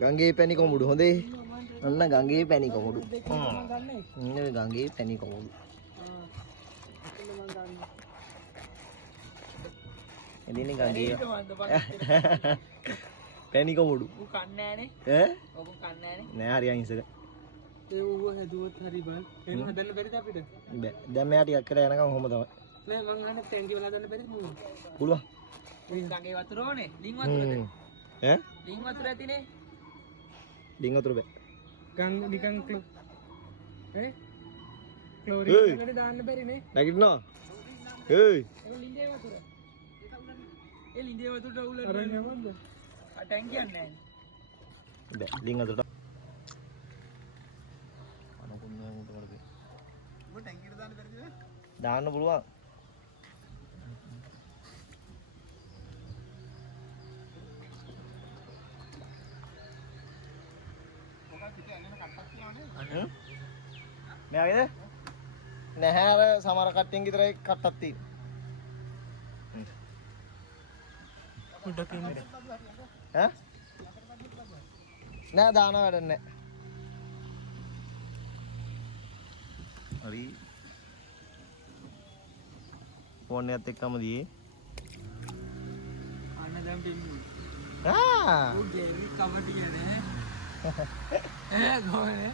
ගංගේ පැණි කොමුඩු හොඳේ. අන්න ගංගේ පැණි කොමුඩු. නේ ගංගේ පැණි කොමුඩු. එදිනේ ගංගේ පැණි කොමුඩු. ඌ කන්නේ නැහනේ. ඈ? ඔබ කන්නේ නැහනේ. නෑ හරි අහිංසක. ඒ ඌව හැදුවත් හරි බං. එහෙම හදන්න බැරිද අපිට? බෑ. දැන් මෙයා ටිකක් කරලා යනකම් ඔහොම තමයි. නෑ මං අහන්නේ ටැංකිය වල හදන්න බැරිද මූ? පුළුවන්. ඒ ගඟේ වතුර ඕනේ. ලිං වතුරද? ඈ? ලිං වතුර ඇතිනේ. ඩිං වතුර බෑ. ගං නිකන් ක්ලෝ ඈ? ඒයි. ක්ලෝරින් එකට දාන්න බැරිනේ. නැගිටිනවා. ඒයි. ඒ ලිංගේ වතුර. ඒ ලිංගේ වතුරට උලන්න. අරන් යවන්නද? ටැංකියක් නැහැ. බෑ. ඩිං වතුරට. අනුකුන්නේ උඩ වලදී. ඔබ ටැංකියට දාන්න බැරිද? දාන්න පුළුවන්. මෙයාගේද? නැහැ අර සමහර කට්ටියන් විතරයි කට්ටක් තියෙන්නේ. උඩට ඉන්නේ. ඈ? නෑ දාන වැඩ නැහැ. හරි. ෆෝන් එකත් එක්කම දී. අන්න දැන් පින්නේ. ආ! උඩේ කවටි නේද? ඈ ගෝනේ.